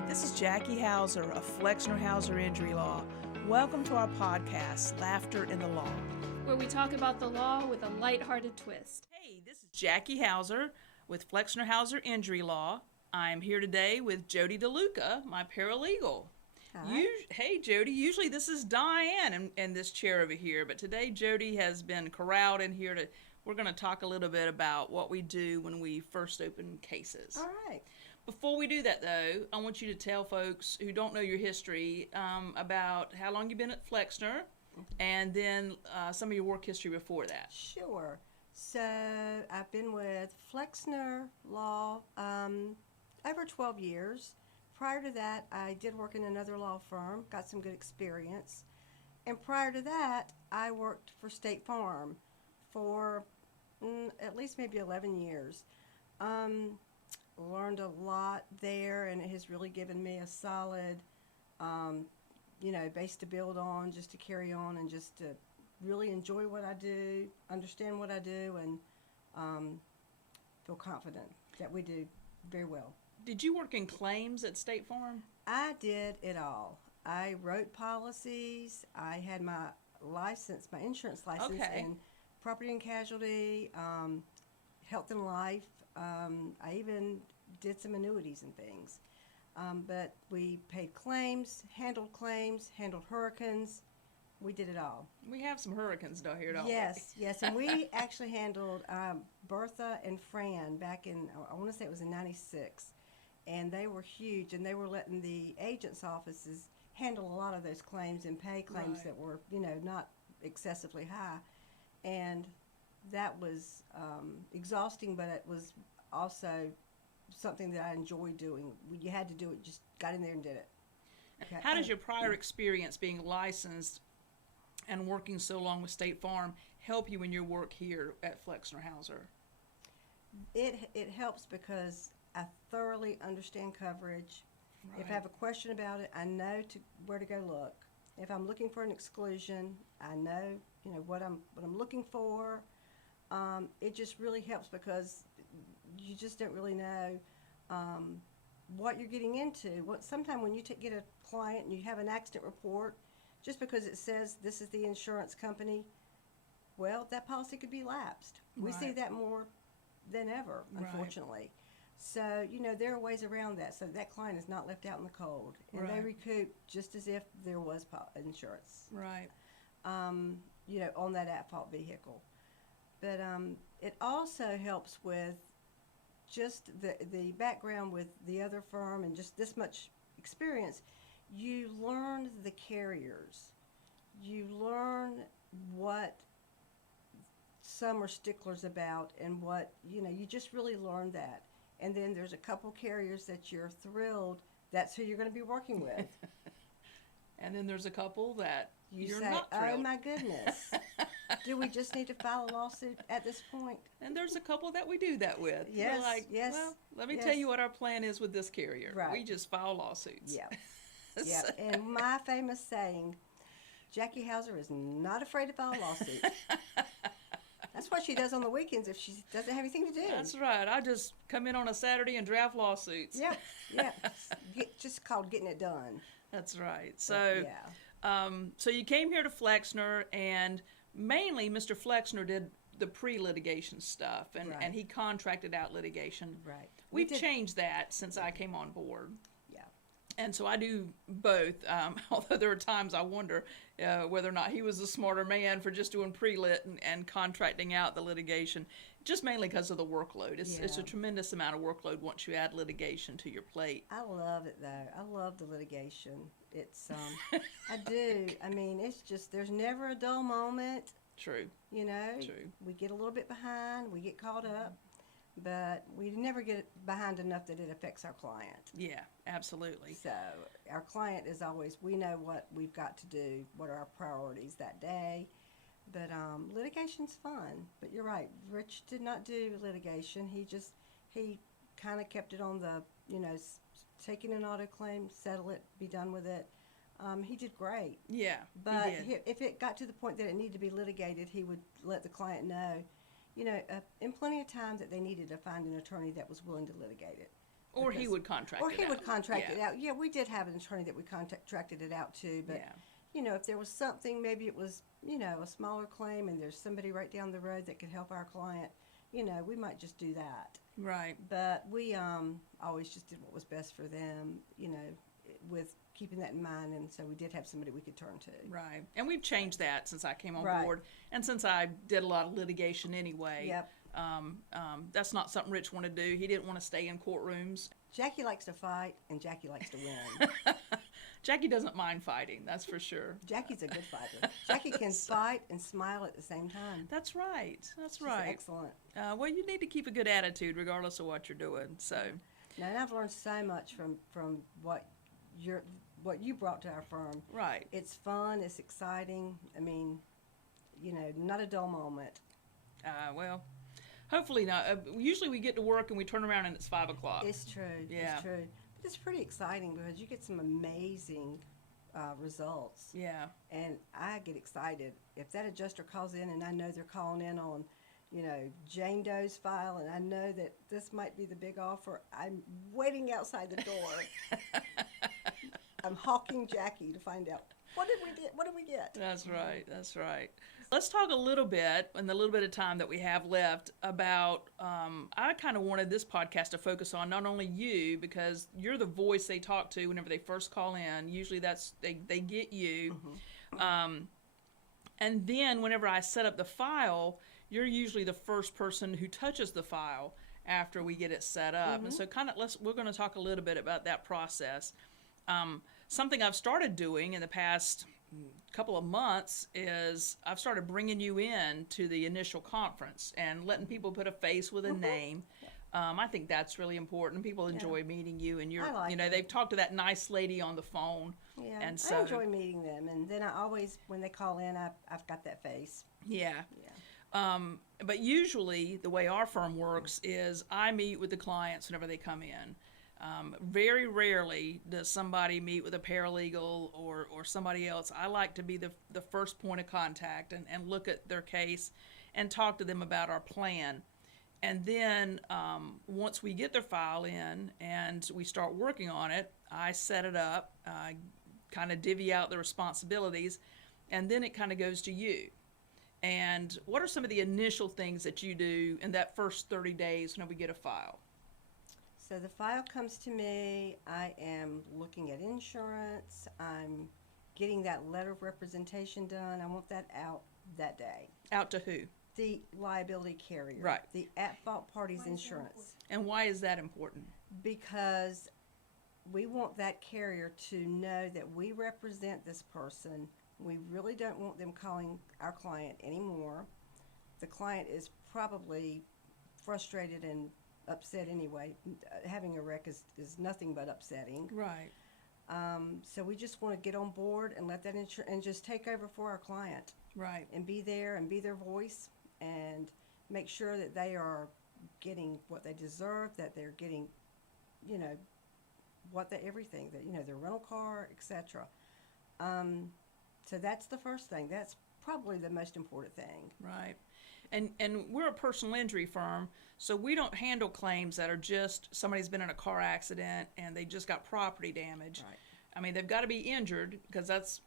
Hi, this is Jackie Hauser of Flexner Hauser Injury Law. Welcome to our podcast, Laughter in the Law, where we talk about the law with a lighthearted twist. Hey, this is Jackie Hauser with Flexner Hauser Injury Law. I'm here today with Jodi DeLuca, my paralegal. Hi. Hey, Jodi. Usually this is Diane in this chair over here, but today Jodi has been corralled in here we're going to talk a little bit about what we do when we first open cases. All right. Before we do that, though, I want you to tell folks who don't know your history about how long you've been at Flexner and then some of your work history before that. Sure. So I've been with Flexner Law over 12 years. Prior to that, I did work in another law firm, got some good experience. And prior to that, I worked for State Farm for at least maybe 11 years. Learned a lot there, and it has really given me a solid, base to build on, just to carry on and just to really enjoy what I do, understand what I do, and feel confident that we do very well. Did you work in claims at State Farm? I did it all. I wrote policies. I had my license, my insurance license in property and casualty, health and life. I even did some annuities and things. But we paid claims, handled hurricanes. We did it all. We have some hurricanes down here, don't we? Yes. And we actually handled Bertha and Fran back in, I want to say it was in 96. And they were huge, and they were letting the agents' offices handle a lot of those claims and pay claims that were, not excessively high. And that was exhausting, but it was also something that I enjoyed doing. You had to do it, just got in there and did it. Okay. How does your prior experience being licensed and working so long with State Farm help you in your work here at Flexner Hauser? It helps because I thoroughly understand coverage. Right. If I have a question about it, I know where to go look. If I'm looking for an exclusion, I know what I'm looking for. It just really helps because you just don't really know what you're getting into. Sometimes when you get a client and you have an accident report, just because it says this is the insurance company, well, that policy could be lapsed. We see that more than ever, unfortunately. So, there are ways around that so that client is not left out in the cold. And they recoup just as if there was insurance. Right. On that at-fault vehicle. But it also helps with just the background with the other firm and just this much experience. You learn the carriers. You learn what some are sticklers about and what, you just really learn that. And then there's a couple carriers that you're thrilled that's who you're going to be working with. And then there's a couple that you're say, not thrilled. Oh my goodness. Do we just need to file a lawsuit at this point? And there's a couple that we do that with. Yes, We're like, yes, well, let me yes. tell you what our plan is with this carrier. Right. We just file lawsuits. Yeah. Yeah. And my famous saying, Jackie Hauser is not afraid to file a lawsuit. That's what she does on the weekends if she doesn't have anything to do. That's right. I just come in on a Saturday and draft lawsuits. Yeah. Just called getting it done. That's right. So, yeah. So you came here to Flexner, and mainly Mr. Flexner did the pre-litigation stuff, and he contracted out litigation. Right. We've changed that since I came on board. Yeah. And so I do both, although there are times I wonder whether or not he was a smarter man for just doing pre-lit and contracting out the litigation, just mainly because of the workload. It's a tremendous amount of workload once you add litigation to your plate. I love it, though. I love the litigation. It's, I do. I mean, it's just, there's never a dull moment. True. True. We get a little bit behind, we get caught up, but we never get behind enough that it affects our client. Yeah, absolutely. So our client is always, we know what we've got to do, what are our priorities that day. But litigation's fun. But you're right, Rich did not do litigation. He kind of kept it on the, taking an auto claim, settle it, be done with it. He did great. Yeah, but if it got to the point that it needed to be litigated, he would let the client know, in plenty of time that they needed to find an attorney that was willing to litigate it. Or he because- would contract Or it he out. would contract Yeah. it out. Yeah, we did have an attorney that we contracted it out to, but Yeah. if there was something, maybe it was, a smaller claim and there's somebody right down the road that could help our client, we might just do that. Right. But we always just did what was best for them, with keeping that in mind, and so we did have somebody we could turn to. Right. And we've changed that since I came on Right. board, and since I did a lot of litigation anyway. Yep. That's not something Rich wanted to do. He didn't want to stay in courtrooms. Jackie likes to fight, and Jackie likes to win. Jackie doesn't mind fighting, that's for sure. Jackie's a good fighter. Jackie can fight and smile at the same time. That's right. That's She's right. excellent. Well, you need to keep a good attitude regardless of what you're doing. So, Now, and I've learned so much from what you brought to our firm. right. It's fun. It's exciting. I mean, not a dull moment. Well, hopefully not. Usually we get to work and we turn around and it's 5 o'clock. It's true. Yeah. It's true. But it's pretty exciting because you get some amazing results. Yeah. And I get excited if that adjuster calls in and I know they're calling in on, Jane Doe's file, and I know that this might be the big offer. I'm waiting outside the door. I'm hawking Jackie to find out what did we get. That's right. That's right. Let's talk a little bit, in the little bit of time that we have left, about. I kind of wanted this podcast to focus on not only you, because you're the voice they talk to whenever they first call in. Usually that's they get you, and then whenever I set up the file, you're usually the first person who touches the file after we get it set up. And so we're going to talk a little bit about that process. Something I've started doing in the past couple of months is I've started bringing you in to the initial conference and letting people put a face with a name. I think that's really important. People enjoy meeting you, and I like it. they've talked to that nice lady on the phone. Yeah, And I so, enjoy meeting them, and then I always, when they call in, I've got that face. yeah. Yeah. But usually the way our firm works is I meet with the clients whenever they come in. Very rarely does somebody meet with a paralegal or somebody else. I like to be the first point of contact and look at their case and talk to them about our plan. And then once we get their file in and we start working on it, I set it up, kind of divvy out the responsibilities, and then it kind of goes to you. And what are some of the initial things that you do in that first 30 days when we get a file? So the file comes to me. I am looking at insurance. I'm getting that letter of representation done. I want that out that day. Out to who? The liability carrier. Right. The at-fault party's insurance. And why is that important? Because we want that carrier to know that we represent this person. We really don't want them calling our client anymore. The client is probably frustrated and upset anyway. Having a wreck is nothing but upsetting. Right. So we just want to get on board and let that and just take over for our client Right. and be there and be their voice and make sure that they are getting what they deserve, that they're getting, everything, that, their rental car, etc. So that's the first thing. That's probably the most important thing. Right. And we're a personal injury firm, so we don't handle claims that are just somebody's been in a car accident and they just got property damage. Right. I mean, they've got to be injured because that's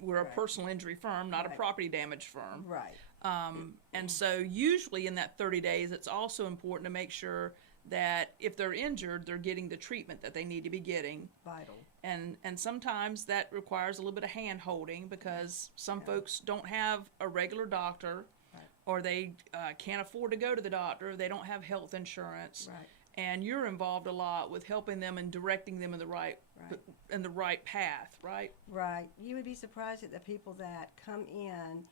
we're a Right. personal injury firm, not a Right. property damage firm. Right. And so usually in that 30 days, it's also important to make sure that if they're injured, they're getting the treatment that they need to be getting. Vital. And sometimes that requires a little bit of hand holding because some folks don't have a regular doctor, Right. or they can't afford to go to the doctor. They don't have health insurance. Right. And you're involved a lot with helping them and directing them in the right path, right? Right. You would be surprised at the people that come in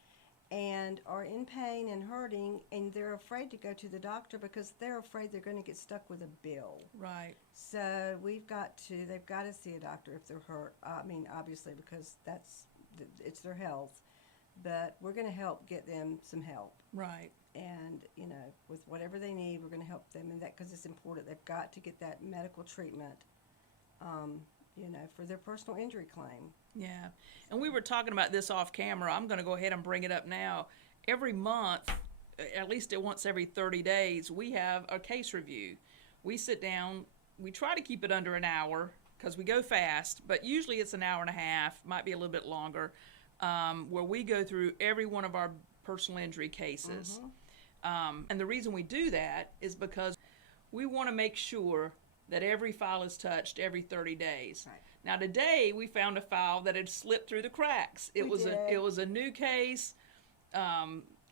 and are in pain and hurting, and they're afraid to go to the doctor because they're afraid they're going to get stuck with a bill. Right. So they've got to see a doctor if they're hurt. I mean, obviously, because it's their health. But we're going to help get them some help. Right. And, with whatever they need, we're going to help them in that because it's important. They've got to get that medical treatment, for their personal injury claim. Yeah. And we were talking about this off camera. I'm going to go ahead and bring it up now. Every month, at least once every 30 days, we have a case review. We sit down we try to keep it under an hour because we go fast, but usually it's an hour and a half, might be a little bit longer, where we go through every one of our personal injury cases. And the reason we do that is because we want to make sure that every file is touched every 30 days. Right. Now today we found a file that had slipped through the cracks. It was a new case.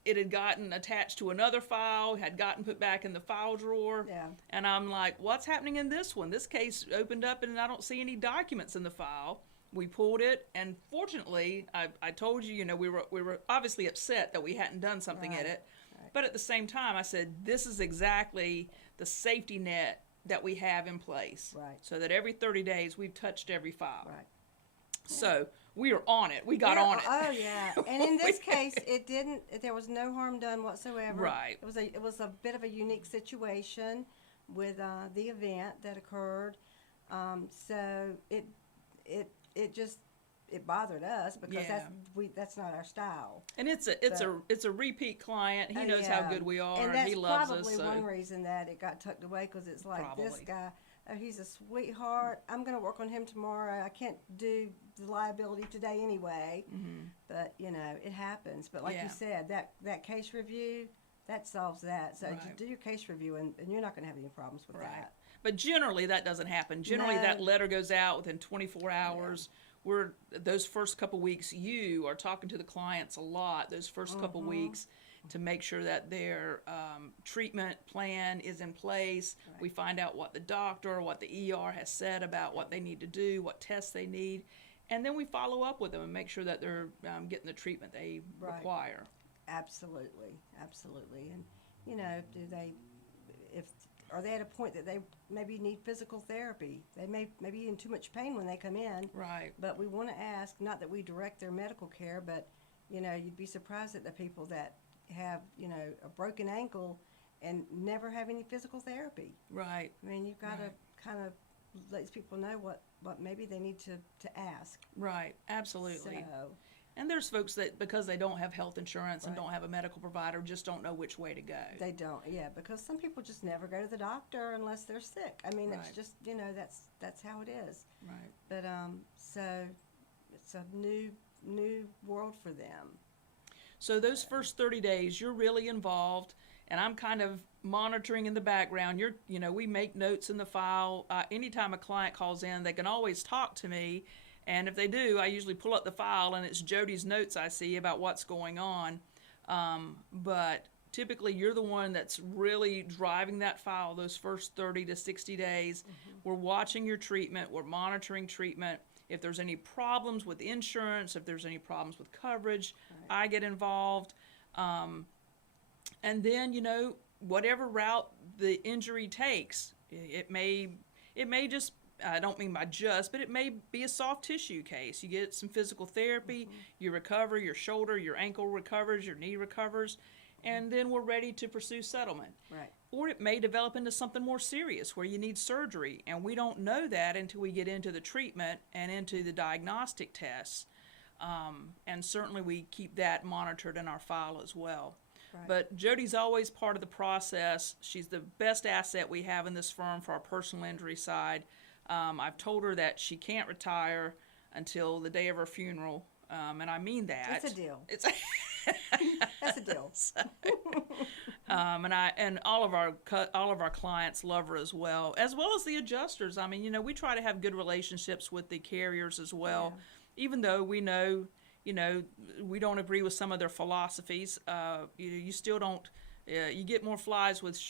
It had gotten attached to another file, had gotten put back in the file drawer. Yeah. And I'm like, what's happening in this one? This case opened up and I don't see any documents in the file. We pulled it, and fortunately, I told you, we were obviously upset that we hadn't done something in it. Right. But at the same time, I said, this is exactly the safety net that we have in place. Right. So that every 30 days, we've touched every file. Right. So we are on it. We got on it. Oh yeah. And in this case, it didn't. There was no harm done whatsoever. Right. It was a bit of a unique situation with the event that occurred. So it bothered us because that's not our style. And it's a repeat client. He knows how good we are, and he loves us. And that's probably one reason that it got tucked away, because it's like, this guy, oh, he's a sweetheart. I'm going to work on him tomorrow. I can't do the liability today anyway. Mm-hmm. But, it happens. But like you said, that case review, that solves that. So just do your case review, and you're not going to have any problems with that. But generally, that doesn't happen. Generally, that letter goes out within 24 hours. Those first couple weeks, you are talking to the clients a lot, those first couple weeks, to make sure that their treatment plan is in place. Right. We find out what the doctor or what the ER has said about what they need to do, what tests they need, and then we follow up with them and make sure that they're getting the treatment they require. Absolutely. And, are they at a point that they maybe need physical therapy? They may be in too much pain when they come in. Right. But we want to ask, not that we direct their medical care, but, you'd be surprised at the people that have, a broken ankle and never have any physical therapy. Right. I mean, you've got to kind of let these people know what maybe they need to ask. Right. Absolutely. So. And there's folks that, because they don't have health insurance and don't have a medical provider, just don't know which way to go. They don't, because some people just never go to the doctor unless they're sick. I mean, it's just, that's how it is. Right. But, so it's a new world for them. So those first 30 days, you're really involved, and I'm kind of monitoring in the background. We make notes in the file. Anytime a client calls in, they can always talk to me. And if they do, I usually pull up the file, and it's Jodi's notes I see about what's going on. But typically, you're the one that's really driving that file those first 30 to 60 days. Mm-hmm. We're watching your treatment. We're monitoring treatment. If there's any problems with insurance, if there's any problems with coverage, I get involved. And then, whatever route the injury takes, it may just, I don't mean by just, but it may be a soft tissue case. You get some physical therapy, you recover, your shoulder, your ankle recovers, your knee recovers, and then we're ready to pursue settlement. Right. Or it may develop into something more serious where you need surgery, and we don't know that until we get into the treatment and into the diagnostic tests. And certainly we keep that monitored in our file as well. Right. But Jodi's always part of the process. She's the best asset we have in this firm for our personal injury side. I've told her that she can't retire until the day of her funeral, and I mean that. It's a deal. That's a deal. And all of our clients love her as well as the adjusters. I mean, we try to have good relationships with the carriers as well, even though we know, we don't agree with some of their philosophies. You still don't. You get more flies with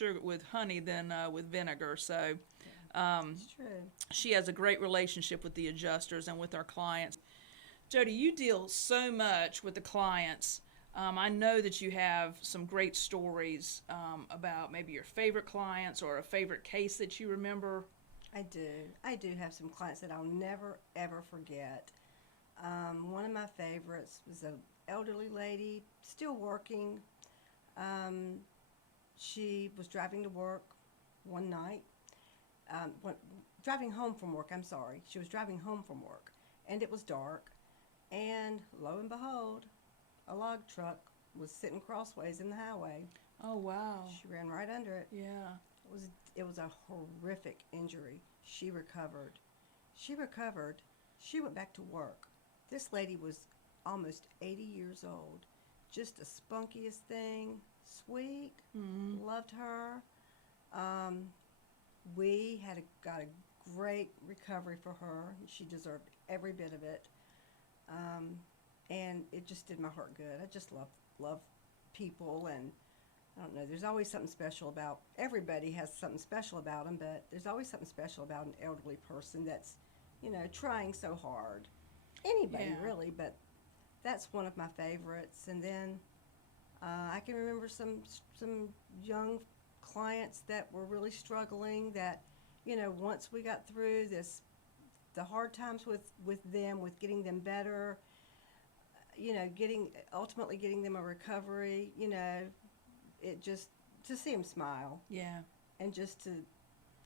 honey than with vinegar. So. It's true. She has a great relationship with the adjusters and with our clients. Jodi, you deal so much with the clients. I know that you have some great stories about maybe your favorite clients or a favorite case that you remember. I do have some clients that I'll never, ever forget. One of my favorites was an elderly lady, still working. She was driving to work one night. Driving home from work, She was driving home from work, and it was dark, and lo and behold, a log truck was sitting crossways in the highway. Oh, wow. She ran right under it. Yeah. it was a horrific injury. She recovered. She recovered. She went back to work. This lady was almost 80 years old. Just the spunkiest thing. Sweet. Loved her. We got a great recovery for her. She deserved every bit of it. And it just did my heart good. I just love people, and I don't know, there's always something special about, everybody has something special about them, but there's always something special about an elderly person that's, trying so hard. Anybody really, but that's one of my favorites. And then I can remember some young clients that were really struggling that, once we got through the hard times with them, with getting them better, ultimately getting them a recovery, it just, to see them smile. Yeah. And just to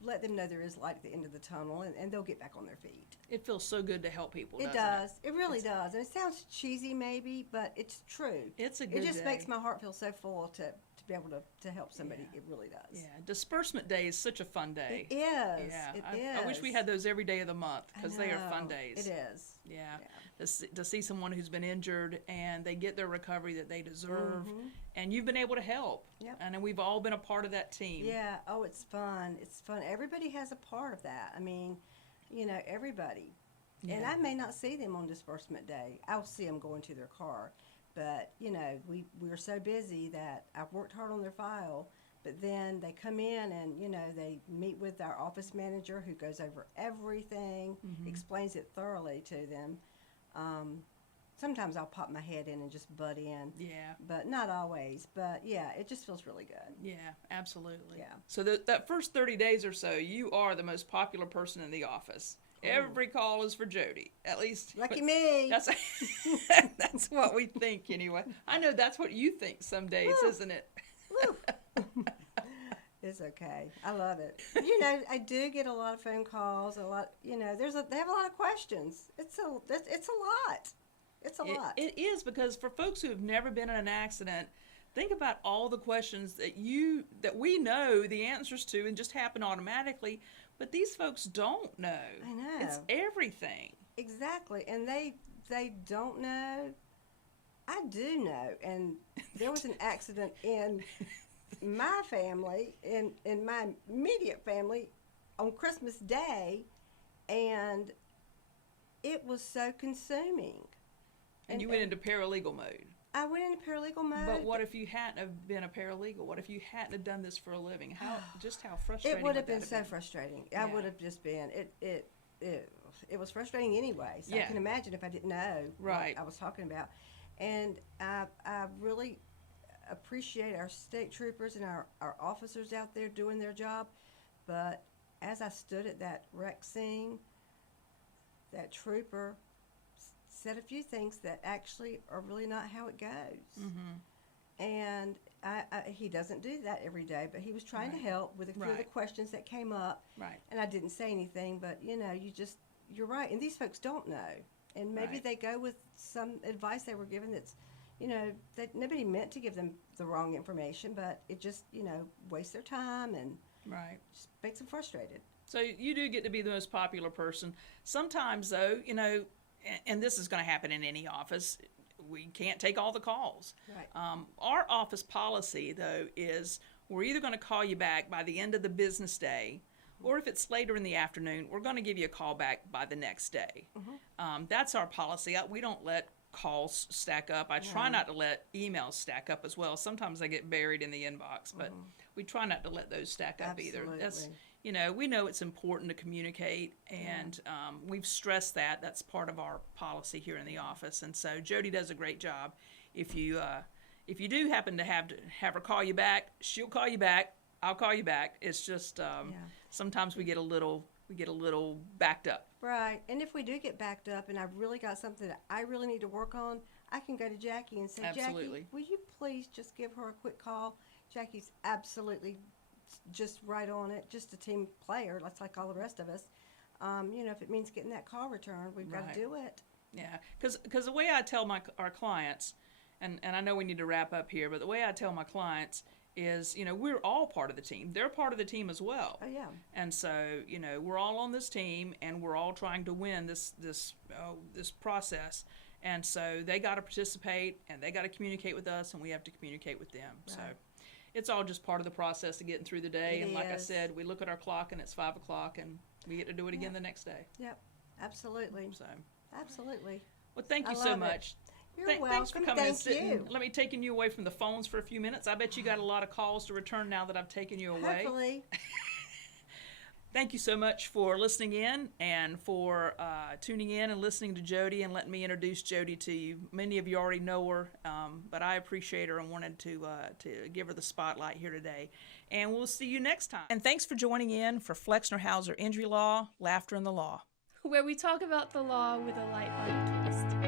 let them know there is light at the end of the tunnel, and they'll get back on their feet. It feels so good to help people, It doesn't does. It really does. And it sounds cheesy maybe, but it's true. It's a good It just day. makes my heart feel so full to be able to help somebody. Yeah. It really does. Yeah, Disbursement Day is such a fun day. It is. Yeah, It I wish we had those every day of the month, I because they are fun know. days. It is. Yeah. To see someone who's been injured and they get their recovery that they deserve, and you've been able to help. Yep. And then we've all been a part of that team. Yeah. Oh, it's fun. It's fun. Everybody has a part of that. I mean, everybody. And Yeah. I may not see them on disbursement day. I'll see them going to their car. But, we are so busy that I've worked hard on their file, but then they come in and, they meet with our office manager who goes over everything, explains it thoroughly to them. Sometimes I'll pop my head in and just butt in. Yeah. But not always. But, yeah, it just feels really good. Yeah, absolutely. Yeah. So that first 30 days or so, you are the most popular person in the office. Every call is for Jodi. At least Lucky me. That's what we think anyway. I know that's what you think some days, Woo. isn't it? Woo. It's okay. I love it. I do get a lot of phone calls. A lot. They have a lot of questions. It's a lot. It's a lot. It is, because for folks who have never been in an accident, think about all the questions that we know the answers to and just happen automatically, but these folks don't know. I know. It's everything. Exactly, and they don't know. I do know, and there was an accident in my family, in my immediate family, on Christmas Day, and it was so consuming. And you went into paralegal mode. I went into paralegal mode. But what if you hadn't have been a paralegal? What if you hadn't have done this for a living? How frustrating it would have that been so frustrating. I Yeah. would have just been it was frustrating anyway. So Yeah. I can imagine if I didn't know Right. what I was talking about. And I really appreciate our state troopers and our officers out there doing their job. But as I stood at that wreck scene, that trooper said a few things that actually are really not how it goes. And he doesn't do that every day, but he was trying to help with a few of the Right. questions that came up. Right. And I didn't say anything, but you're right. And these folks don't know. And maybe Right. they go with some advice they were given that's, that nobody meant to give them the wrong information, but it just, wastes their time and Right. just makes them frustrated. So you do get to be the most popular person. Sometimes, though, and this is going to happen in any office, we can't take all the calls. Right. Our office policy, though, is we're either going to call you back by the end of the business day, or if it's later in the afternoon, we're going to give you a call back by the next day. That's our policy. We don't let calls stack up. I try not to let emails stack up as well. Sometimes they get buried in the inbox, but we try not to let those stack up either. That's, we know it's important to communicate, and we've stressed that. That's part of our policy here in the office. And so Jodi does a great job. If you do happen to have her call you back, she'll call you back. I'll call you back. It's just sometimes we get a little backed up. Right. And if we do get backed up and I've really got something that I really need to work on, I can go to Jackie and say, Absolutely. Jackie, will you please just give her a quick call? Jackie's absolutely just right on it, just a team player. That's like all the rest of us. If it means getting that call returned, we've got Right. to do it. Yeah, because the way I tell our clients, and I know we need to wrap up here, but the way I tell my clients is, we're all part of the team. They're part of the team as well. Oh, yeah. And so, we're all on this team, and we're all trying to win this process. And so they got to participate, and they got to communicate with us, and we have to communicate with them. Right. So it's all just part of the process of getting through the day. It And like I is. said, we look at our clock, and it's 5 o'clock, and we get to do it again the next day. Yep. Absolutely. So, Absolutely. well, thank you I so love it. much. You're Thanks for welcome. coming and Thank sitting. you. Let me taking you away from the phones for a few minutes. I bet you got a lot of calls to return now that I've taken you away. Hopefully. Thank you so much for listening in and for tuning in and listening to Jodi and letting me introduce Jodi to you. Many of you already know her, but I appreciate her and wanted to give her the spotlight here today. And we'll see you next time. And thanks for joining in for Flexner Hauser Injury Law, Laughter in the Law, where we talk about the law with a lighthearted twist.